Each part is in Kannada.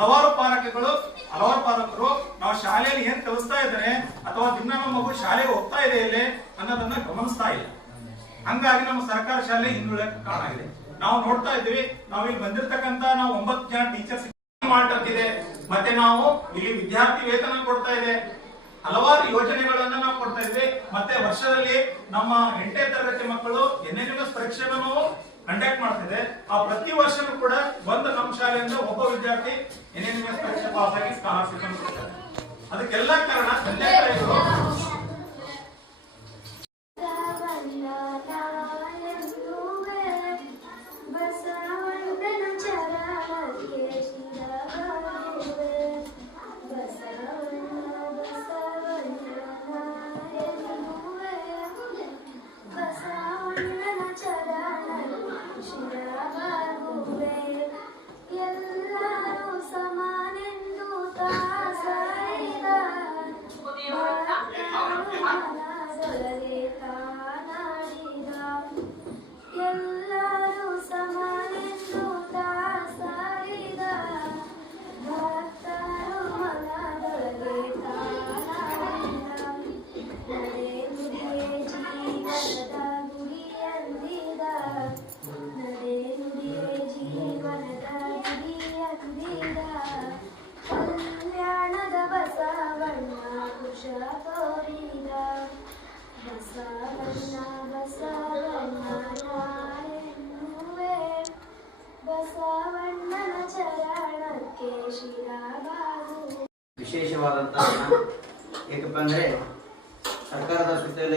ಹಲವಾರು ಪಾಲಕಗಳು ಹಲವಾರು ಪಾಲಕರು ನಾವು ಶಾಲೆಯಲ್ಲಿ ಏನ್ ಕಲಿಸ್ತಾ ಇದ್ದಾರೆ ಅಥವಾ ದಿನ ನಮ್ಮ ಮಗು ಶಾಲೆಗೆ ಹೋಗ್ತಾ ಇದೆ ಇಲ್ಲಿ ಅನ್ನೋದನ್ನ ಗಮನಿಸ್ತಾ ಇಲ್ಲ. ಹಂಗಾಗಿ ನಮ್ಮ ಸರ್ಕಾರ ಶಾಲೆ ಹಿಂದುಳಿಯಕ್ಕೆ ಕಾರಣ ಆಗಿದೆ. ನಾವು ನೋಡ್ತಾ ಇದ್ದೀವಿ, ನಾವು ಇಲ್ಲಿ ಬಂದಿರತಕ್ಕಂತ ನಾವು ಒಂಬತ್ತು ಜನ ಟೀಚರ್ಸ್ ಮಾಡಿದೆ ಮತ್ತೆ ನಾವು ಇಲ್ಲಿ ವಿದ್ಯಾರ್ಥಿ ವೇತನ ಕೊಡ್ತಾ ಇದೆ. ಹಲವಾರು ಯೋಜನೆಗಳನ್ನ ನಾವು ಕೊಡ್ತಾ ಇದ್ವಿ ಮತ್ತೆ ವರ್ಷದಲ್ಲಿ ನಮ್ಮ ಎಂಟನೇ ತರಗತಿ ಮಕ್ಕಳು ಎನ್ ಪರೀಕ್ಷೆಗಳನ್ನು ಕಂಡಕ್ಟ್ ಮಾಡ್ತಿದೆ. ಆ ಪ್ರತಿ ವರ್ಷನೂ ಕೂಡ ಒಂದು ನಮ್ಮ ಶಾಲೆಯಿಂದ ಒಬ್ಬ ವಿದ್ಯಾರ್ಥಿ ಎಸ್ ಪರೀಕ್ಷೆ ಪಾಸ್ ಆಗಿ ಸ್ಕಾಲರ್ಶಿಪ್ ಅದಕ್ಕೆಲ್ಲ ಕಾರಣ ತಂದೆ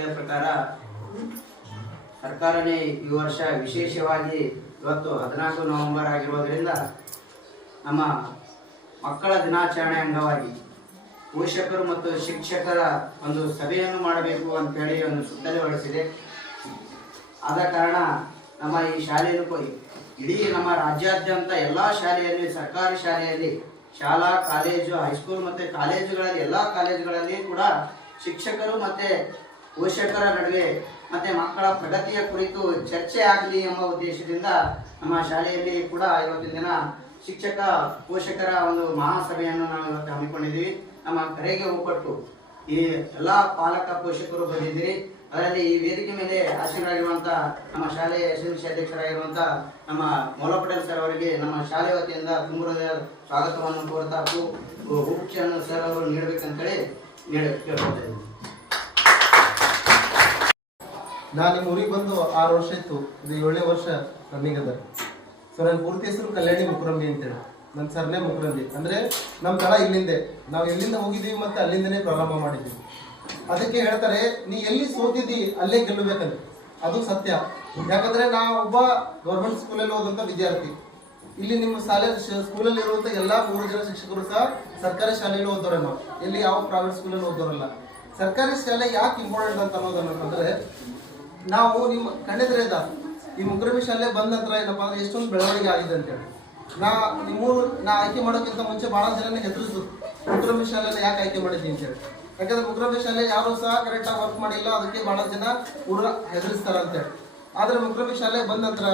ಪ್ರಕಾರ, ಸರ್ಕಾರನೇ ಈ ವರ್ಷ ವಿಶೇಷವಾಗಿ ಇವತ್ತು ಹದಿನಾಲ್ಕು ನವೆಂಬರ್ ಆಗಿರೋದ್ರಿಂದ ನಮ್ಮ ಮಕ್ಕಳ ದಿನಾಚರಣೆ ಅಂಗವಾಗಿ ಪೋಷಕರು ಮತ್ತು ಶಿಕ್ಷಕರ ಒಂದು ಸಭೆಯನ್ನು ಮಾಡಬೇಕು ಅಂತೇಳಿ ಒಂದು ಸುತ್ತಲೆ ಹೊರಡಿಸಿದೆ. ಆದ ಕಾರಣ ನಮ್ಮ ಈ ಶಾಲೆಯನ್ನು ಕೊ- ಇಡೀ ನಮ್ಮ ರಾಜ್ಯಾದ್ಯಂತ ಎಲ್ಲ ಶಾಲೆಯಲ್ಲಿ, ಸರ್ಕಾರಿ ಶಾಲೆಯಲ್ಲಿ, ಶಾಲಾ, ಕಾಲೇಜು, ಹೈಸ್ಕೂಲ್ ಮತ್ತೆ ಕಾಲೇಜುಗಳಲ್ಲಿ, ಎಲ್ಲ ಕಾಲೇಜುಗಳಲ್ಲಿ ಕೂಡ ಶಿಕ್ಷಕರು ಮತ್ತೆ ಪೋಷಕರ ನಡುವೆ ಮತ್ತೆ ಮಕ್ಕಳ ಪ್ರಗತಿಯ ಕುರಿತು ಚರ್ಚೆ ಆಗಲಿ ಎಂಬ ಉದ್ದೇಶದಿಂದ ನಮ್ಮ ಶಾಲೆಯಲ್ಲಿ ಕೂಡ ಇವತ್ತಿನ ದಿನ ಶಿಕ್ಷಕ, ಪೋಷಕರ ಒಂದು ಮಹಾಸಭೆಯನ್ನು ನಾವು ಇವತ್ತು ಹಮ್ಮಿಕೊಂಡಿದ್ದೀವಿ ನಮ್ಮ ಕರೆಗೆ ಒಪ್ಪಟ್ಟು ಈ ಎಲ್ಲ ಪಾಲಕ ಪೋಷಕರು ಬಂದಿದ್ದೀರಿ ಅದರಲ್ಲಿ ಈ ವೇದಿಕೆ ಮೇಲೆ ಆಸೀನರಾಗಿರುವಂಥ ನಮ್ಮ ಶಾಲೆಯ ಎಸ್ ಅಧ್ಯಕ್ಷರಾಗಿರುವಂತ ನಮ್ಮ ಮೌಲ ಪಟೇಲ್ ಸರ್ ಅವರಿಗೆ ನಮ್ಮ ಶಾಲೆ ವತಿಯಿಂದ ತುಂಬುರದ ಸ್ವಾಗತವನ್ನು ಕೋರ್ತಾ ಹೂಕ್ಷನ್ನು ಸರ್ ಅವರು ನೀಡಬೇಕಂತೇಳಿ ನೀಡ ಕೇಳ್ಕೊಳ್ತಾ ಇದ್ದೀನಿ. ನಾನು ನಿಮ್ಮ ಊರಿಗೆ ಬಂದು ಆರು ವರ್ಷ ಇತ್ತು ಇದು ಏಳನೇ ವರ್ಷ ರನ್ನಿಂಗ್ ಅದ. ಸೊ ನನ್ನ ಪೂರ್ತಿ ಹೆಸರು ಕಲ್ಯಾಣಿ ಮುಕರಂಬಿ ಅಂತೇಳಿ. ನನ್ನ ಸರ್ನೇ ಮುಕ್ರಂಬಿ. ಅಂದ್ರೆ ನಮ್ಮ ತಳ ಇಲ್ಲಿಂದೆ. ನಾವು ಎಲ್ಲಿಂದ ಹೋಗಿದ್ದೀವಿ ಮತ್ತೆ ಅಲ್ಲಿಂದನೇ ಪ್ರಾರಂಭ ಮಾಡಿದ್ದೀವಿ. ಅದಕ್ಕೆ ಹೇಳ್ತಾರೆ, ನೀ ಎಲ್ಲಿ ಸೋತಿದ್ದಿ, ಅಲ್ಲೇ ಗೆಲ್ಲಬೇಕಂತ. ಅದು ಸತ್ಯ. ಯಾಕಂದ್ರೆ ನಾ ಒಬ್ಬ ಗೌರ್ಮೆಂಟ್ ಸ್ಕೂಲಲ್ಲಿ ಓದಂತ ವಿದ್ಯಾರ್ಥಿ. ಇಲ್ಲಿ ನಿಮ್ಮ ಶಾಲೆ ಸ್ಕೂಲಲ್ಲಿ ಇರುವಂತ ಎಲ್ಲಾ ಮೂರು ಜನ ಶಿಕ್ಷಕರು ಸಹ ಸರ್ಕಾರಿ ಶಾಲೆಯಲ್ಲಿ ಓದೋರ ನಾವು. ಎಲ್ಲಿ ಯಾವ ಪ್ರೈವೇಟ್ ಸ್ಕೂಲಲ್ಲಿ ಓದೋರಲ್ಲ ಸರ್ಕಾರಿ ಶಾಲೆ ಯಾಕೆ ಇಂಪಾರ್ಟೆಂಟ್ ಅಂತ ಅನ್ನೋದನ್ನಂದ್ರೆ ನಾವು ನಿಮ್ಮ ಕಣ್ಣೆದುರೇದ ಈ ಮುಗ್ರಮಿ ಶಾಲೆ ಬಂದ ನಂತರ ಏನಪ್ಪಾ ಅಂದ್ರೆ ಎಷ್ಟೊಂದು ಬೆಳವಣಿಗೆ ಆಗಿದೆ ಅಂತೇಳಿ ನಾ ನಿಮ್ಮೂರು ನಾ ಆಯ್ಕೆ ಮಾಡೋಕ್ಕಿಂತ ಮುಂಚೆ ಬಹಳ ಜನ ಹೆದರಿಸಿದ್ರು ಮುಗ್ರಮಿ ಶಾಲೆನ ಯಾಕೆ ಆಯ್ಕೆ ಮಾಡಿದ್ದೀನಿ ಅಂತೇಳಿ ಯಾಕಂದ್ರೆ ಮುಗ್ರಮಿ ಶಾಲೆ ಯಾರು ಸಹ ಕರೆಕ್ಟ್ ಆಗಿ ವರ್ಕ್ ಮಾಡಿಲ್ಲ, ಅದಕ್ಕೆ ಬಹಳ ಜನ ಊರ ಹೆದರಿಸ್ತಾರ ಅಂತೇಳಿ ಆದ್ರೆ ಮುಗ್ರಮಿ ಶಾಲೆ ಬಂದ ನಂತರ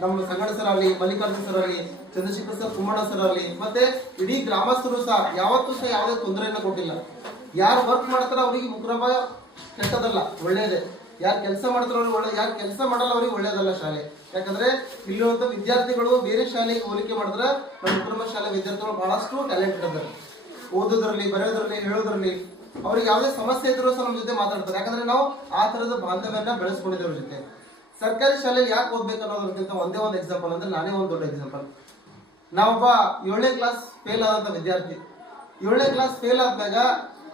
ನಮ್ಮ ಸಂಗಡ ಸರ್ ಆಗಲಿ, ಮಲ್ಲಿಕಾರ್ಜುನ್ ಸರ್ ಆಗಲಿ, ಚಂದ್ರಶೇಖರ್ ಸರ್ ಸರ್ ಆಗಲಿ, ಮತ್ತೆ ಇಡೀ ಗ್ರಾಮಸ್ಥರು ಸಹ ಯಾವತ್ತೂ ಸಹ ಯಾವುದೇ ತೊಂದರೆಯನ್ನ ಕೊಟ್ಟಿಲ್ಲ. ಯಾರು ವರ್ಕ್ ಮಾಡ್ತಾರ ಅವರಿಗೆ ಮುಗ್ರಮ ಕೆಟ್ಟದಲ್ಲ, ಒಳ್ಳೇದೇ. ಯಾರು ಕೆಲಸ ಮಾಡಿದ್ರು ಅವ್ರಿಗೆ ಒಳ್ಳೆ ಯಾರು ಕೆಲಸ ಮಾಡಲ್ಲ ಅವ್ರಿಗೆ ಒಳ್ಳೇದಲ್ಲ ಶಾಲೆ. ಯಾಕಂದ್ರೆ ಇಲ್ಲಿರುವಂತ ವಿದ್ಯಾರ್ಥಿಗಳು ಬೇರೆ ಶಾಲೆಗೆ ಹೋಲಿಕೆ ಮಾಡಿದ್ರೆ ನಮ್ಮ ಉತ್ತಮ ಶಾಲೆ ವಿದ್ಯಾರ್ಥಿಗಳು ಬಹಳಷ್ಟು ಟ್ಯಾಲೆಂಟ್ ಅದಾರೆ ಓದೋದ್ರಲ್ಲಿ, ಬರೆಯೋದ್ರಲ್ಲಿ, ಹೇಳೋದ್ರಲ್ಲಿ ಅವ್ರಿಗೆ ಯಾವುದೇ ಸಮಸ್ಯೆ ಇದ್ರೂ ಸಹ ನಮ್ಮ ಜೊತೆ ಮಾತಾಡ್ತಾರೆ. ಯಾಕಂದ್ರೆ ನಾವು ಆ ತರದ ಬಾಂಧವ್ಯನ ಬೆಳೆಸ್ಕೊಂಡಿದ್ದೇವೆ ಅವ್ರ ಜೊತೆ. ಸರ್ಕಾರಿ ಶಾಲೆಯಲ್ಲಿ ಯಾಕೆ ಓದ್ಬೇಕು ಅನ್ನೋದಕ್ಕಿಂತ ಒಂದೇ ಒಂದು ಎಕ್ಸಾಂಪಲ್ ಅಂದ್ರೆ ನಾನೇ ಒಂದು ದೊಡ್ಡ ಎಕ್ಸಾಂಪಲ್ ನಾವೊಬ್ಬ ಏಳನೇ ಕ್ಲಾಸ್ ಫೇಲ್ ಆದಂತ ವಿದ್ಯಾರ್ಥಿ. ಏಳನೇ ಕ್ಲಾಸ್ ಫೇಲ್ ಆದಾಗ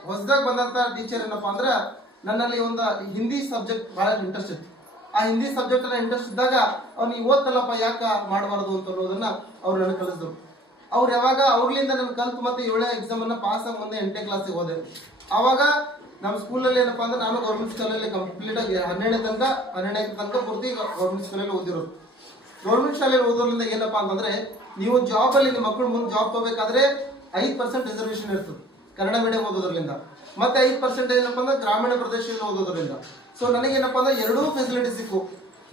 ಹೊಸದಾಗಿ ಬಂದಂತ ಟೀಚರ್ ಏನಪ್ಪಾ ಅಂದ್ರೆ ನನ್ನಲ್ಲಿ ಒಂದು ಹಿಂದಿ ಸಬ್ಜೆಕ್ಟ್ ಬಹಳ ಇಂಟ್ರೆಸ್ಟ್ ಇತ್ತು. ಆ ಹಿಂದಿ ಸಬ್ಜೆಕ್ಟ್ ಅನ್ನ ಇಂಟ್ರೆಸ್ಟ್ ಇದ್ದಾಗ ಅವ್ನು ಇವತ್ತಲ್ಲಪ್ಪ ಯಾಕೆ ಮಾಡಬಾರ್ದು ಅಂತ ಅನ್ನೋದನ್ನ ಅವ್ರು ನನಗೆ ಕಲಿಸಿದ್ರು. ಅವ್ರು ಯಾವಾಗ ಅವ್ರಲಿಂದ ನಾನು ಕಲ್ತು ಮತ್ತೆ ಏಳನೇ ಎಕ್ಸಾಮ್ ಅನ್ನ ಪಾಸ್ ಆಗಿ ಮುಂದೆ ಎಂಟನೇ ಕ್ಲಾಸಿಗೆ ಹೋದೆ. ಅವಾಗ ನಮ್ಮ ಸ್ಕೂಲಲ್ಲಿ ಏನಪ್ಪಾ ಅಂದ್ರೆ ನಾನು ಗೌರ್ಮೆಂಟ್ ಸ್ಕೂಲಲ್ಲಿ ಕಂಪ್ಲೀಟ್ ಆಗಿ ಹನ್ನೆರಡನೇ ತನಕ ಹನ್ನೆರಡನೇ ತನಕ ಪೂರ್ತಿ ಗೌರ್ಮೆಂಟ್ ಸ್ಕೂಲಲ್ಲಿ ಓದಿರೋದು. ಗೌರ್ಮೆಂಟ್ ಶಾಲೆಯಲ್ಲಿ ಓದೋದ್ರಿಂದ ಏನಪ್ಪಾ ಅಂತಂದ್ರೆ ನೀವು ಜಾಬ್ ಅಲ್ಲಿ ನಿಮ್ಮ ಮಕ್ಕಳು ಮುಂದೆ ಜಾಬ್ ತಗೋಬೇಕಾದ್ರೆ ಐದು ಪರ್ಸೆಂಟ್ ರಿಸರ್ವೇಶನ್ ಇರ್ತದೆ. ಕನ್ನಡ ಮೀಡಿಯಂ ಓದೋದ್ರಿಂದ ಮತ್ತೆ ಐದು ಪರ್ಸೆಂಟ್ ಏನಪ್ಪ ಅಂದ್ರೆ ಗ್ರಾಮೀಣ ಪ್ರದೇಶದಲ್ಲಿ ಓದೋದ್ರಿಂದ ಸೊ ನನಗೇನಪ್ಪ ಅಂದ್ರೆ ಎರಡೂ ಫೆಸಿಲಿಟಿ ಸಿಕ್ಕು.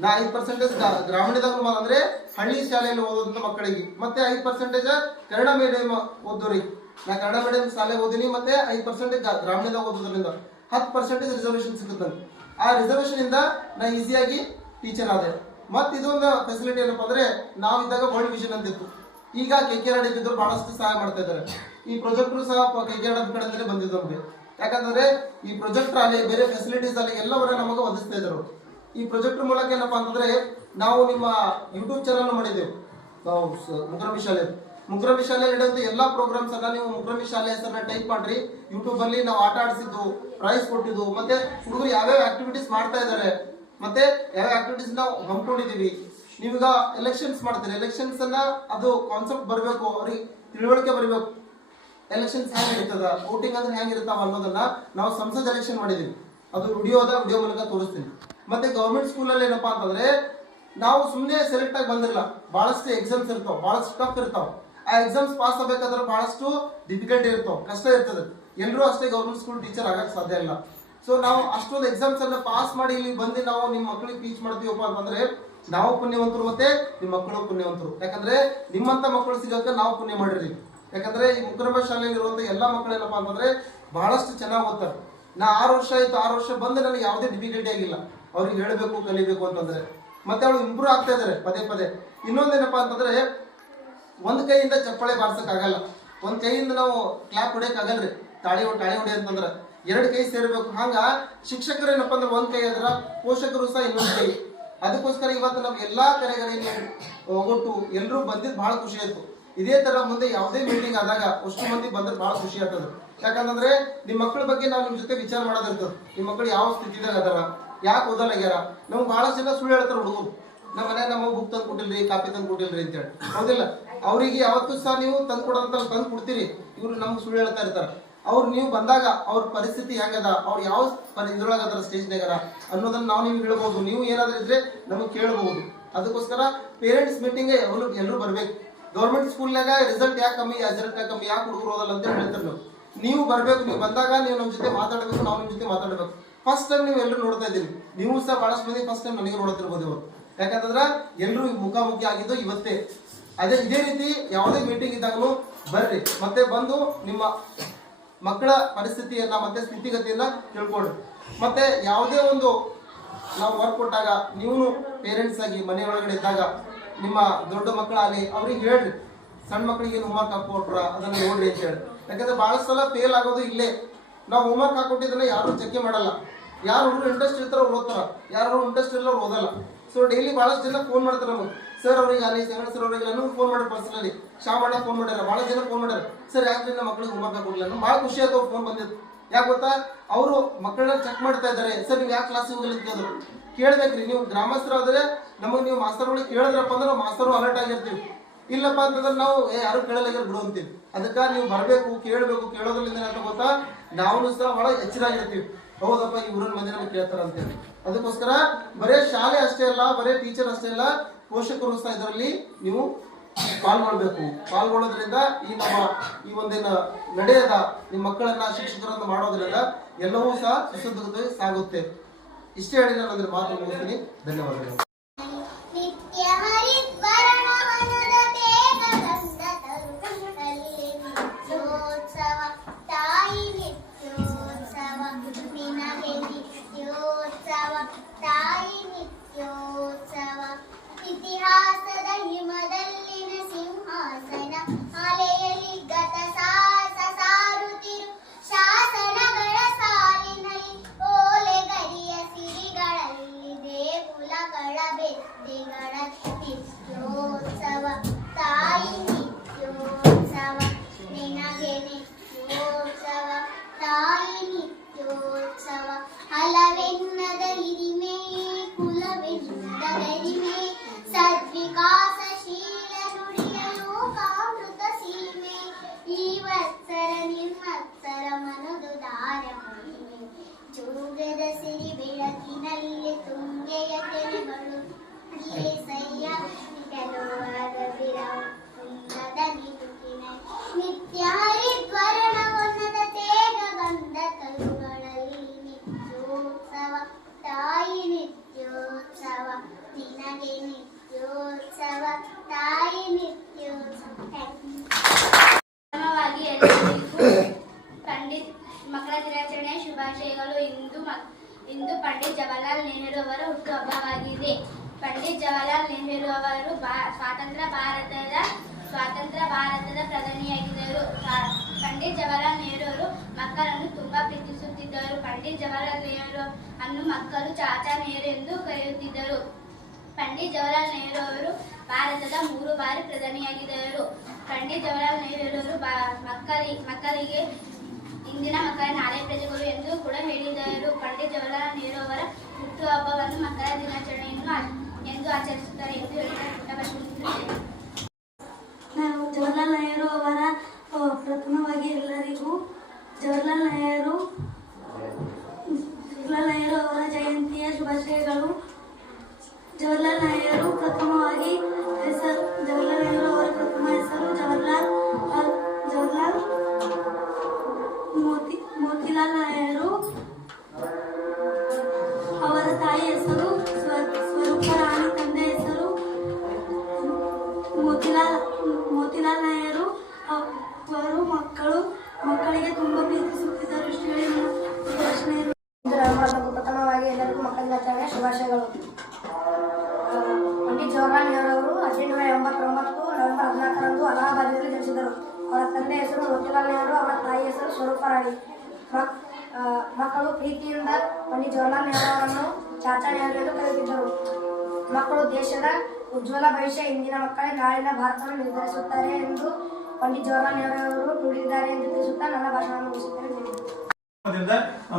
ನಾ ಐದು ಪರ್ಸೆಂಟೇಜ್ ಗ್ರಾಮೀಣದಾಗ ಅಂದ್ರೆ ಹಳ್ಳಿ ಶಾಲೆಯಲ್ಲಿ ಓದೋದಂತ ಮಕ್ಕಳಿಗೆ. ಮತ್ತೆ ಐದು ಪರ್ಸೆಂಟೇಜ್ ಕನ್ನಡ ಮೀಡಿಯಂ ಓದೋರಿ ನಾ ಕನ್ನಡ ಮೀಡಿಯಂ ಶಾಲೆ ಓದಿನಿ, ಮತ್ತೆ ಐದು ಪರ್ಸೆಂಟೇಜ್ ಗ್ರಾಮೀಣದಾಗ ಓದೋದ್ರಿಂದ ಹತ್ತು ಪರ್ಸೆಂಟೇಜ್ ರಿಸರ್ವೇಶನ್ ಸಿಗುತ್ತೆ ಆ ರಿಸರ್ವೇಶನ್ ಇಂದ ನಾ ಈಸಿಯಾಗಿ ಟೀಚರ್ ಆದೆ. ಮತ್ತೆ ಇದೊಂದು ಫೆಸಿಲಿಟಿ ಏನಪ್ಪ ಅಂದ್ರೆ ನಾವಿದ್ದಾಗ ವರ್ಲ್ಡ್ ವಿಷನ್ ಅಂತಿತ್ತು. ಈಗ ಕೆ ಕೆ ಆರ್ ಡಿ ಬಹಳಷ್ಟು ಸಹಾಯ ಮಾಡ್ತಾ ಇದ್ದಾರೆ. ಈ ಪ್ರೊಜೆಕ್ಟ್ ಸಹ ಕೆ ಕೆ ಆರ್ ಕಡೆಯಿಂದಲೇ ಬಂದಿದ್ದು ಯಾಕಂದ್ರೆ ಈ ಪ್ರೊಜೆಕ್ಟರ್ ಅಲ್ಲಿ, ಬೇರೆ ಫೆಸಿಲಿಟೀಸ್ ಅಲ್ಲಿ ಎಲ್ಲವನ್ನ ನಮಗೆ ಒದಗಿಸ್ತಾ ಇದ್ರು ಈ ಪ್ರೊಜೆಕ್ಟರ್ ಮೂಲಕ ಏನಪ್ಪಾ ಅಂತಂದ್ರೆ ನಾವು ನಿಮ್ಮ ಯೂಟ್ಯೂಬ್ ಚಾನಲ್ ಮಾಡಿದ್ದೇವೆ. ನಾವು ಮುಗ್ರಮಿ ಶಾಲೆ. ಮುಗ್ರಮಿ ಶಾಲೆ ಇಡಂತ ಎಲ್ಲಾ ಪ್ರೋಗ್ರಾಮ್ಸ್ ಅನ್ನ ನೀವು ಮುಗ್ರಮಿ ಶಾಲೆ ಹೆಸರನ್ನ ಟೈಪ್ ಮಾಡ್ರಿ. ಯೂಟ್ಯೂಬ್ ಅಲ್ಲಿ ನಾವು ಆಟ ಆಡಿಸಿದ್ದು ಪ್ರೈಸ್ ಕೊಟ್ಟಿದ್ದು, ಮತ್ತೆ ಹುಡುಗರು ಯಾವ್ಯಾವ ಆಕ್ಟಿವಿಟೀಸ್ ಮಾಡ್ತಾ ಇದ್ದಾರೆ ಮತ್ತೆ ಯಾವ ಆಕ್ಟಿವಿಟೀಸ್ ನಾವು ಹಮ್ಮಿಕೊಂಡಿದೀವಿ ನೀವೀಗ ಎಲೆಕ್ಷನ್ಸ್ ಮಾಡ್ತೀರಿ. ಎಲೆಕ್ಷನ್ಸ್ ಅನ್ನ ಅದು ಕಾನ್ಸೆಪ್ಟ್ ಬರಬೇಕು, ಅವ್ರಿಗೆ ತಿಳುವಳಿಕೆ ಬರಬೇಕು. ಎಲೆಕ್ಷನ್ಸ್ ಹೇಗೆ ನಡೀತದ? ವೋಟಿಂಗ್ ಅಂದ್ರೆ ಹೆಂಗ್ ಇರ್ತಾವ ಅನ್ನೋದನ್ನ ನಾವು ಸಂಸದ್ ಎಲೆಕ್ಷನ್ ಮಾಡಿದೀವಿ. ಅದು ವಿಡಿಯೋದ ವಿಡಿಯೋ ಮೂಲಕ ತೋರಿಸ್ತೀನಿ. ಮತ್ತೆ ಗೌರ್ಮೆಂಟ್ ಸ್ಕೂಲಲ್ಲಿ ಏನಪ್ಪಾ ಅಂತಂದ್ರೆ, ನಾವು ಸುಮ್ಮನೆ ಸೆಲೆಕ್ಟ್ ಆಗಿ ಬಂದಿರಲ್ಲ, ಬಹಳಷ್ಟು ಎಕ್ಸಾಮ್ಸ್ ಇರ್ತಾವ, ಬಹಳಷ್ಟು ಟಫ್ ಇರ್ತಾವ. ಆ ಎಕ್ಸಾಮ್ಸ್ ಪಾಸ್ ಆಗಬೇಕಾದ್ರೆ ಬಹಳಷ್ಟು ಡಿಫಿಕಲ್ಟಿ ಇರ್ತಾವ, ಕಷ್ಟ ಇರ್ತದೆ. ಎಲ್ಲರೂ ಅಷ್ಟೇ ಗೌರ್ಮೆಂಟ್ ಸ್ಕೂಲ್ ಟೀಚರ್ ಆಗಕ್ಕೆ ಸಾಧ್ಯ ಇಲ್ಲ. ಸೊ ನಾವು ಅಷ್ಟೊಂದು ಎಕ್ಸಾಮ್ಸ್ ಅನ್ನ ಪಾಸ್ ಮಾಡಿ ಇಲ್ಲಿ ಬಂದು ನಾವು ನಿಮ್ಮ ಮಕ್ಕಳಿಗೆ ಟೀಚ್ ಮಾಡ್ತೀವಪ್ಪ ಅಂತಂದ್ರೆ, ನಾವು ಪುಣ್ಯವಂತರು ಮತ್ತೆ ನಿಮ್ಮ ಮಕ್ಕಳು ಪುಣ್ಯವಂತರು. ಯಾಕಂದ್ರೆ ನಿಮ್ಮಂತ ಮಕ್ಕಳು ಸಿಗಕ್ಕೆ ನಾವು ಪುಣ್ಯ ಮಾಡಿರಿ ಯಾಕಂದ್ರೆ ಈ ಮುಕ್ರಮ ಶಾಲೆಯಲ್ಲಿ ಇರುವಂತ ಎಲ್ಲಾ ಮಕ್ಕಳು ಏನಪ್ಪಾ ಅಂತಂದ್ರೆ ಬಹಳಷ್ಟು ಚೆನ್ನಾಗಿ ಓದ್ತಾರೆ. ನಾ ಆರು ವರ್ಷ ಆಯ್ತು, ಆರು ವರ್ಷ ಬಂದು ನನಗೆ ಯಾವುದೇ ಡಿಫಿಕಲ್ಟಿ ಆಗಿಲ್ಲ. ಅವ್ರಿಗೆ ಹೇಳಬೇಕು, ಕಲಿಬೇಕು ಅಂತಂದ್ರೆ. ಮತ್ತೆ ಅವಳು ಇಂಪ್ರೂವ್ ಆಗ್ತಾ ಇದ್ದಾರೆ ಪದೇ ಪದೇ. ಇನ್ನೊಂದೇನಪ್ಪಾ ಅಂತಂದ್ರೆ, ಒಂದ್ ಕೈಯಿಂದ ಚಪ್ಪಾಳೆ ಆಗಲ್ಲ. ಒಂದ್ ಕೈಯಿಂದ ನಾವು ಕ್ಲಾಪ್ ಹೊಡಿಯಕ್ ಆಗಲ್ರಿ ತಾಳಿ ತಾಳಿ ಹೊಡಿ ಅಂತಂದ್ರೆ. ಎರಡು ಕೈ ಸೇರ್ಬೇಕು. ಹಂಗ ಶಿಕ್ಷಕರು ಏನಪ್ಪಾ ಅಂದ್ರೆ ಒಂದ್ ಕೈ ಅದ್ರ ಪೋಷಕರು ಸಹ ಇನ್ನೊಂದ್ ಕೈ. ಅದಕ್ಕೋಸ್ಕರ ಇವತ್ತು ನಮ್ಗೆ ಎಲ್ಲಾ ಕರೆಗಳಿಗೆ ಒಟ್ಟು ಎಲ್ಲರೂ ಬಂದಿದ್ ಬಹಳ ಖುಷಿ ಆಯ್ತು. ಇದೇ ತರ ಮುಂದೆ ಯಾವುದೇ ಮೀಟಿಂಗ್ ಆದಾಗ ಅಷ್ಟು ಮಂದಿ ಬಂದ್ರೆ ಬಹಳ ಖುಷಿ ಆಗ್ತದ. ಯಾಕಂತಂದ್ರೆ ನಿಮ್ ಮಕ್ಕಳ ಬಗ್ಗೆ ನಾವು ನಿಮ್ ಜೊತೆ ವಿಚಾರ ಮಾಡೋದಿರ್ತದೆ. ನಿಮ್ ಮಕ್ಕಳು ಯಾವ ಸ್ಥಿತಿದಾಗ ಅದಾರ? ಯಾಕೆ ಓದಲಾಗ್ಯಾರ ನಮ್ಗೆ ಬಹಳ ಜನ ಸುಳ್ಳು ಹೇಳ್ತಾರ ಹುಡುಗರು. ನಮ್ಮ ಮನೆ ನಮಗೆ ಬುಕ್ ತಂದು ಕೊಟ್ಟಿಲ್ರಿ, ಕಾಪಿ ತಂದು ಕೊಟ್ಟಿಲ್ರಿ ಅಂತೇಳಿ. ಹೌದಿಲ್ಲ? ಅವರಿಗೆ ಯಾವತ್ತು ಸಹ ನೀವು ತಂದು ಕೊಡೋಂತ ತಂದು ಕೊಡ್ತೀರಿ. ಇವರು ನಮ್ಗೆ ಸುಳ್ಳು ಹೇಳ್ತಾ ಇರ್ತಾರೆ. ಅವ್ರು ನೀವು ಬಂದಾಗ ಅವ್ರ ಪರಿಸ್ಥಿತಿ ಹೆಂಗದ? ಅವ್ರು ಯಾವ ಇದ್ರೊಳಗೆ ಅದರ ಸ್ಟೇಜ್ನಾಗದ ಅನ್ನೋದನ್ನ ನಾವು ನಿಮ್ಗೆ ಹೇಳ್ಬೋದು. ನೀವು ಏನಾದ್ರೂ ಇದ್ರೆ ನಮಗೆ ಕೇಳಬಹುದು ಅದಕ್ಕೋಸ್ಕರ ಪೇರೆಂಟ್ಸ್ ಮೀಟಿಂಗ್ ಎಲ್ಲರೂ ಎಲ್ಲರೂ ಬರ್ಬೇಕು. ಗೌರ್ಮೆಂಟ್ ಸ್ಕೂಲ್ನಾಗ ರಿಸಲ್ಟ್ ಯಾಕೆ ಕಮ್ಮಿ ಯಾಕೆ ಕಮ್ಮಿ, ಯಾಕೆ ಹುಡುಗರು ಓದಲ್ಲ ಅಂತ ಹೇಳ್ತಾರೆ ನೀವು ನೀವು ಬರ್ಬೇಕು, ನೀವು ಬಂದಾಗ ನೀವು ನಮ್ಮ ಜೊತೆ ಮಾತಾಡಬೇಕು, ನಾವು ನಿಮ್ಮ ಜೊತೆ ಮಾತಾಡಬೇಕು. ಫಸ್ಟ್ ಟೈಮ್ ನೀವು ಎಲ್ಲರೂ ನೋಡ್ತಾ ಇದ್ದೀರಿ. ನೀವು ಸಹ ಬಹಳಷ್ಟು ಮಂದಿ ಫಸ್ಟ್ ಟೈಮ್ ನನಗೆ ನೋಡ್ತಿರ್ಬೋದು ಇವತ್ತು ಯಾಕಂತಂದ್ರೆ ಎಲ್ಲರೂ ಮುಖಾಮುಖಿ ಆಗಿದ್ದು ಇವತ್ತೇ. ಅದೇ ಇದೇ ರೀತಿ ಯಾವುದೇ ಮೀಟಿಂಗ್ ಇದ್ದಾಗಲೂ ಬರ್ರಿ. ಮತ್ತೆ ಬಂದು ನಿಮ್ಮ ಮಕ್ಕಳ ಪರಿಸ್ಥಿತಿಯನ್ನ, ಮತ್ತೆ ಸ್ಥಿತಿಗತಿಯನ್ನ ತಿಳ್ಕೊಳ್ರಿ. ಮತ್ತೆ ಯಾವುದೇ ಒಂದು ನಾವು ವರ್ಕ್ ಕೊಟ್ಟಾಗ ನೀವು ಪೇರೆಂಟ್ಸ್ ಆಗಿ ಮನೆ ಒಳಗಡೆ ಇದ್ದಾಗ ನಿಮ್ಮ ದೊಡ್ಡ ಮಕ್ಕಳಾಗಲಿ ಅವ್ರಿಗೆ ಹೇಳ್ರಿ. ಸಣ್ಣ ಮಕ್ಕಳಿಗೆ ಏನು ಹೋಮ್ವರ್ಕ್ ಹಾಕೊಟ್ರ ಅದನ್ನ ನೋಡ್ರಿ ಅಂತ ಹೇಳಿ ಯಾಕಂದ್ರೆ ಭಾಳಷ್ಟು ಸಲ ಫೇಲ್ ಆಗೋದು ಇಲ್ಲೇ. ನಾವು ಹೋಮ್ವರ್ಕ್ ಹಾಕೊಟ್ಟಿದ್ದನ್ನ ಯಾರು ಚೆಕ್ ಮಾಡಲ್ಲ. ಯಾರು ಹುಡುಗರು ಇಂಟ್ರೆಸ್ಟ್ ಇರ್ತಾರ ಓದ್ತಾರ. ಯಾರು ಇಂಟ್ರೆಸ್ಟ್ ಇಲ್ಲ ಓದಲ್ಲ. ಸೊ ಡೈಲಿ ಭಾಳಷ್ಟು ಜನ ಫೋನ್ ಮಾಡ್ತಾರೆ ನಮಗೆ. ಸರ್ ಅವ್ರಿಗೆ ಅಲ್ಲಿ ಸೆಕೆಂಡ್ ಸರ್ ಅವ್ರಿಗೆ ನಾನು ಫೋನ್ ಮಾಡಿ ಪರ್ಸನಲಿ ಶಾಮಣ್ಣ ಫೋನ್ ಮಾಡ್ಯಾರ ಭಾಳ ಜನ ಫೋನ್ ಮಾಡ್ಯಾರ. ಸರ್ ಯಾಕೆ ನಮ್ಮ ಮಕ್ಕಳಿಗೆ ಹೋಮ್ವರ್ಕ್ ಹಾಕೊಡ್ಲಿಲ್ಲ ಭಾಳ ಖುಷಿ ಆಯ್ತು ಅವ್ರು ಫೋನ್ ಬಂದಿದ್ದು. ಯಾಕೆ ಗೊತ್ತಾ? ಅವರು ಮಕ್ಕಳನ್ನ ಚೆಕ್ ಮಾಡ್ತಾ ಇದ್ದಾರೆ. ಸರ್ ನೀವು ಯಾಕೆ ಕ್ಲಾಸ್ ಹೋಗಲಿ ಕೇಳಬೇಕ್ರಿ ಕೇಳ್ಬೇಕ್ರಿ, ನೀವು ಗ್ರಾಮಸ್ಥರಾದ್ರೆ ನಮಗೆ ನೀವು ಮಾಸ್ತರ್ಗಳಿಗೆ ಕೇಳಿದ್ರಪ್ಪ ಅಂದ್ರೆ ಮಾಸ್ತರು ಅಲರ್ಟ್ ಆಗಿರ್ತೀವಿ. ಇಲ್ಲಪ್ಪ ಅಂತಂದ್ರೆ ನಾವು ಯಾರು ಕೇಳಲಾಗ್ಯಾರ ಬಿಡು ಅಂತೀವಿ. ಅದಕ್ಕೆ ನೀವು ಬರಬೇಕು, ಕೇಳಬೇಕು ಕೇಳೋದ್ರಿಂದ ಏನಾಗ್ತದೆ ಗೊತ್ತಾ? ನಾವು ಸಹ ಬಹಳ ಎಚ್ಚರಾಗಿರ್ತೀವಿ ಹೌದಪ್ಪ, ಈ ಊರಿನ ಮಂದಿ ನಮಗೆ ಕೇಳ್ತಾರ ಅಂತೇಳಿ. ಅದಕ್ಕೋಸ್ಕರ ಬರೇ ಶಾಲೆ ಅಷ್ಟೇ ಅಲ್ಲ, ಬರೇ ಟೀಚರ್ ಅಷ್ಟೇ ಅಲ್ಲ, ಪೋಷಕರು ಸಹ ಇದರಲ್ಲಿ ನೀವು ಪಾಲ್ಗೊಳ್ಬೇಕು. ಪಾಲ್ಗೊಳ್ಳೋದ್ರಿಂದ ಈ ನಮ್ಮ ಈ ಒಂದಿನ ನಡೆಯದ ನಿಮ್ಮ ಮಕ್ಕಳನ್ನ, ಶಿಕ್ಷಕರನ್ನ ಮಾಡೋದ್ರಿಂದ ಎಲ್ಲವೂ ಸಹ ಸುಸೂತ್ರವಾಗಿ ಸಾಗುತ್ತೆ. ಇಷ್ಟೇ ಹೇಳಿ ನಾನು ಅದ್ರ ಮಾತು ಮುಗಿಸ್ತೀನಿ. ಧನ್ಯವಾದಗಳು. ಸ್ವಾತಂತ್ರ್ಯ ಭಾರತದ ಸ್ವಾತಂತ್ರ್ಯ ಭಾರತದ ಪ್ರಧಾನಿಯಾಗಿದ್ದರು. ಪಂಡಿತ್ ಜವಾಹರಲಾಲ್ ನೆಹರು ಅವರು ಮಕ್ಕಳನ್ನು ತುಂಬಾ ಪ್ರೀತಿಸುತ್ತಿದ್ದರು. ಪಂಡಿತ್ ಜವಾಹರಲಾಲ್ ನೆಹರು ಅನ್ನು ಮಕ್ಕಳು ಚಾಚಾ ನೆಹರು ಎಂದು ಕರೆಯುತ್ತಿದ್ದರು. ಪಂಡಿತ್ ಜವಾಹರಲಾಲ್ ನೆಹರು ಅವರು ಭಾರತದ ಮೂರು ಬಾರಿ ಪ್ರಧಾನಿಯಾಗಿದ್ದರು. ಪಂಡಿತ್ ಜವಾಹರಲಾಲ್ ನೆಹರು ಅವರು ಮಕ್ಕಳಿ, ಮಕ್ಕಳಿಗೆ ಇಂದಿನ ಮಕ್ಕಳ ನಾಳೆ ಪ್ರಜೆಗಳು ಎಂದು ಕೂಡ ಹೇಳಿದರು ಪಂಡಿತ್ ಜವಾಹರಲಾಲ್ ನೆಹರು ಅವರ ಹುಟ್ಟುಹಬ್ಬವನ್ನು ಮಕ್ಕಳ ದಿನಾಚರಣೆಯನ್ನು ಅವರ ತಾಯಿ ಪ್ರೀತಿಯಿಂದ ಪಂಡಿತ್ ಜವಾಹರ್ಲಾಲ್ ನೆಹರು ಅವರನ್ನು ಚಾಚಾ ನೆಹರು ಎಂದು ಕರೆಯುತ್ತಿದ್ದರು ಮಕ್ಕಳು ದೇಶದ ಉಜ್ವಲ ಭವಿಷ್ಯ, ಇಂದಿನ ಮಕ್ಕಳೇ ನಾಳಿನ ಭಾರತವನ್ನು ನಿರ್ಧರಿಸುತ್ತಾರೆ ಎಂದು ಪಂಡಿತ್ ಜವಾಹರ್ಲಾಲ್ ನೆಹರು ಅವರು ನುಡಿದಿದ್ದಾರೆ ಎಂದು ತಿಳಿಸುತ್ತಾ ನನ್ನ ಭಾಷಣವನ್ನು ಮುಗಿಸುತ್ತೇನೆ.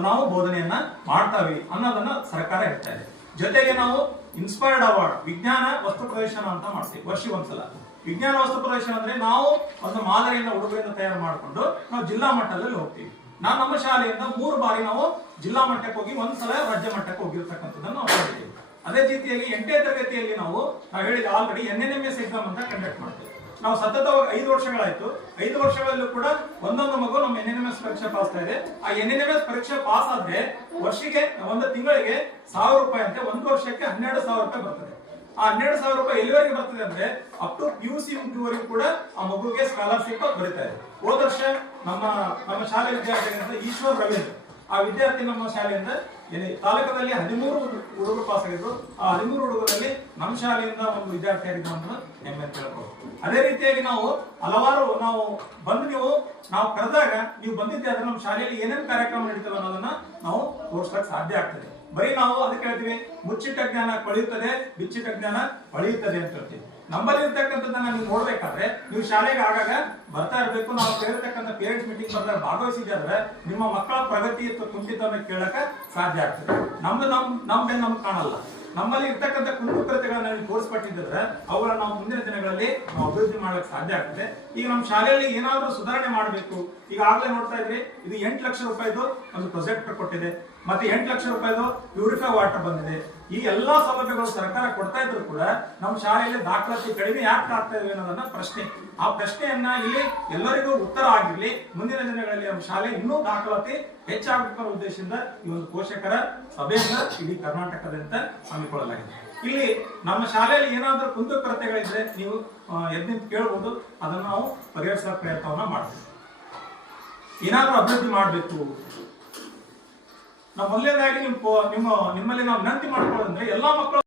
ನಾವು ಬೋಧನೆಯನ್ನ ಮಾಡ್ತಾವಿ ಅನ್ನೋದನ್ನ ಸರ್ಕಾರ ಹೇಳ್ತಾ ಇದೆ. ಜೊತೆಗೆ ನಾವು ಇನ್ಸ್ಪೈರ್ಡ್ ಅವಾರ್ಡ್ ವಿಜ್ಞಾನ ವಸ್ತು ಪ್ರದರ್ಶನ ಅಂತ ಮಾಡ್ತೀವಿ ವರ್ಷ ಒಂದ್ಸಲ. ವಿಜ್ಞಾನ ವಸ್ತು ಪ್ರದರ್ಶನ ಅಂದ್ರೆ ನಾವು ಒಂದು ಮಾದರಿಯನ್ನ ಉಡುಗೊರೆಯನ್ನು ತಯಾರು ಮಾಡಿಕೊಂಡು ನಾವು ಜಿಲ್ಲಾ ಮಟ್ಟದಲ್ಲಿ ಹೋಗ್ತೀವಿ. ನಾನು ನಮ್ಮ ಶಾಲೆಯಿಂದ ಮೂರು ಬಾರಿ ನಾವು ಜಿಲ್ಲಾ ಮಟ್ಟಕ್ಕೆ ಹೋಗಿ ಒಂದ್ಸಲ ರಾಜ್ಯ ಮಟ್ಟಕ್ಕೆ ಹೋಗಿರ್ತಕ್ಕಂಥದ್ದನ್ನು ನಾವು ನೋಡಿದ್ದೀವಿ. ಅದೇ ರೀತಿಯಾಗಿ ಎಂಟನೇ ತರಗತಿಯಲ್ಲಿ ನಾವು ನಾವು ಹೇಳಿದ already N N M S exam ಅಂತ ಕಂಡಕ್ಟ್ ಮಾಡ್ತೀವಿ. ನಾವು ಸತತವಾಗಿ ಐದು ವರ್ಷಗಳಾಯ್ತು. ಐದು ವರ್ಷಗಳಲ್ಲೂ ಕೂಡ ಒಂದೊಂದು ಮಗು ನಮ್ಮ ಎನ್ ಎನ್ ಎಂ ಎಸ್ ಪರೀಕ್ಷೆ ಪಾಸ್ ಇದೆ. ಆ ಎನ್ ಎನ್ ಎಂ ಎಸ್ ಪರೀಕ್ಷೆ ಪಾಸ್ ಆದ್ರೆ ವರ್ಷಕ್ಕೆ ಒಂದು ತಿಂಗಳಿಗೆ ಸಾವಿರ ರೂಪಾಯಿ ಅಂತೆ, ಒಂದು ವರ್ಷಕ್ಕೆ ಹನ್ನೆರಡು ಸಾವಿರ ರೂಪಾಯಿ ಬರ್ತದೆ. ಆ ಹನ್ನೆರಡು ಸಾವಿರ ರೂಪಾಯಿ ಎಲ್ಲಿವರೆಗೆ ಬರ್ತದೆ ಅಂದ್ರೆ up to P U C ಮುಗಿಯುವವರೆಗೂ ಕೂಡ ಆ ಮಗುಗೆ ಸ್ಕಾಲರ್ಶಿಪ್ ಬರೀತಾ ಇದೆ. ಹೋದ ವರ್ಷ ನಮ್ಮ ನಮ್ಮ ಶಾಲೆ ವಿದ್ಯಾರ್ಥಿಗಳಿಂದ ಈಶ್ವರ್ ರವೀಂದ್ರ. ಆ ವಿದ್ಯಾರ್ಥಿ ನಮ್ಮ ಶಾಲೆಯಿಂದ ತಾಲೂಕದಲ್ಲಿ ಹದಿಮೂರು ಹುಡುಗರು ಪಾಸ್ ಆಗಿದ್ರು. ಆ ಹದಿಮೂರು ಹುಡುಗರಲ್ಲಿ ನಮ್ಮ ಶಾಲೆಯಿಂದ ಒಂದು ವಿದ್ಯಾರ್ಥಿ ಆಗಿದ್ದು ಅಂತ ಹೆಮ್ಮೆ ಅಂತ ಹೇಳ್ಬೋದು ಅದೇ ರೀತಿಯಾಗಿ ನಾವು ಹಲವಾರು ನಾವು ಬಂದು ನೀವು, ನಾವು ಕರೆದಾಗ ನೀವು ಬಂದಿದ್ದೆ ಆದ್ರೆ ನಮ್ಮ ಶಾಲೆಯಲ್ಲಿ ಏನೇನು ಕಾರ್ಯಕ್ರಮ ನಡೀತದೆ ಅನ್ನೋದನ್ನ ನಾವು ತೋರಿಸ್ಲಿಕ್ಕೆ ಸಾಧ್ಯ ಆಗ್ತದೆ. ಬರೀ ನಾವು ಅದಕ್ಕೆ ಹೇಳ್ತೀವಿ, ಮುಚ್ಚಿಟ್ಟ ಜ್ಞಾನ ಕೊಳೆಯುತ್ತದೆ, ಬಿಚ್ಚಿಟ್ಟ ಜ್ಞಾನ ಹೊಳೆಯುತ್ತದೆ ಅಂತ ಹೇಳ್ತೀವಿ. ನಮ್ಮಲ್ಲಿ ಇರ್ತಕ್ಕಂಥದ್ದನ್ನ ನೀವು ನೋಡ್ಬೇಕಾದ್ರೆ ನೀವು ಶಾಲೆಗೆ ಆಗಾಗ ಬರ್ತಾ ಇರಬೇಕು. ನಾವು ಸೇರಿರ್ತಕ್ಕಂಥ ಪೇರೆಂಟ್ಸ್ ಮೀಟಿಂಗ್ ಬಂದಾಗ ಭಾಗವಹಿಸಿದ್ರೆ ನಿಮ್ಮ ಮಕ್ಕಳ ಪ್ರಗತಿ ಅಥವಾ ಕುಂಠಿತವನ್ನ ಕೇಳಕ ಸಾಧ್ಯ ಆಗ್ತದೆ. ನಮ್ದು ನಮ್ ನಮ್ ಬೆನ್ ನಮ್ಗೆ ಕಾಣಲ್ಲ. ನಮ್ಮಲ್ಲಿ ಇರ್ತಕ್ಕಂಥ ಕುಂದುಕೊರತೆಗಳನ್ನ ನೀವು ತೋರಿಸ್ಪಟ್ಟಿದ್ರೆ ಅವುಗಳನ್ನ ನಾವು ಮುಂದಿನ ದಿನಗಳಲ್ಲಿ ನಾವು ಅಭಿವೃದ್ಧಿ ಮಾಡಕ್ಕೆ ಸಾಧ್ಯ ಆಗ್ತದೆ. ಈಗ ನಮ್ಮ ಶಾಲೆಯಲ್ಲಿ ಏನಾದ್ರೂ ಸುಧಾರಣೆ ಮಾಡಬೇಕು. ಈಗ ಆಗ್ಲೇ ನೋಡ್ತಾ ಇದ್ರಿ, ಇದು ಎಂಟು ಲಕ್ಷ ರೂಪಾಯಿದು ಒಂದು ಪ್ರೊಜೆಕ್ಟ್ ಕೊಟ್ಟಿದೆ. ಮತ್ತೆ ಎಂಟು ಲಕ್ಷ ರೂಪಾಯಿದು ಯೂರಿಕಾ ವಾಟರ್ ಬಂದಿದೆ. ಈ ಎಲ್ಲಾ ಸೌಲಭ್ಯಗಳು ಸರ್ಕಾರ ಕೊಡ್ತಾ ಇದ್ರು ಕೂಡ ನಮ್ಮ ಶಾಲೆಯಲ್ಲಿ ದಾಖಲಾತಿ ಕಡಿಮೆ ಯಾಕೆ ಆಗ್ತಾ ಇದೆ ಅನ್ನೋದನ್ನ ಪ್ರಶ್ನೆ. ಆ ಪ್ರಶ್ನೆಯನ್ನ ಇಲ್ಲಿ ಎಲ್ಲರಿಗೂ ಉತ್ತರ ಆಗಿರ್ಲಿ. ಮುಂದಿನ ದಿನಗಳಲ್ಲಿ ನಮ್ಮ ಶಾಲೆ ಇನ್ನೂ ದಾಖಲಾತಿ ಹೆಚ್ಚಾಗಬೇಕು ಅನ್ನೋ ಉದ್ದೇಶದಿಂದ ಈ ಒಂದು ಪೋಷಕರ ಸಭೆಯನ್ನ ಇಡೀ ಕರ್ನಾಟಕದಂತ ಹಮ್ಮಿಕೊಳ್ಳಲಾಗಿದೆ. ಇಲ್ಲಿ ನಮ್ಮ ಶಾಲೆಯಲ್ಲಿ ಏನಾದ್ರೂ ಕುಂದುಕೊರತೆಗಳಿದ್ರೆ ನೀವು ಎದ್ದಿಂತ ಕೇಳಬಹುದು ಅದನ್ನ ನಾವು ಪರಿಹರಿಸುವ ಪ್ರಯತ್ನವನ್ನ ಮಾಡ್ತೀವಿ. ಏನಾದ್ರೂ ಅಭಿವೃದ್ಧಿ ಮಾಡಬೇಕು. ನಾವು ಮೊದಲನೇದಾಗಿ ನಿಮ್ಮ ನಿಮ್ಮ ನಿಮ್ಮಲ್ಲಿ ನಾವು ವಿನಂತಿ ಮಾಡ್ಕೊಳ್ಳೋದಂದ್ರೆ ಎಲ್ಲಾ ಮಕ್ಕಳು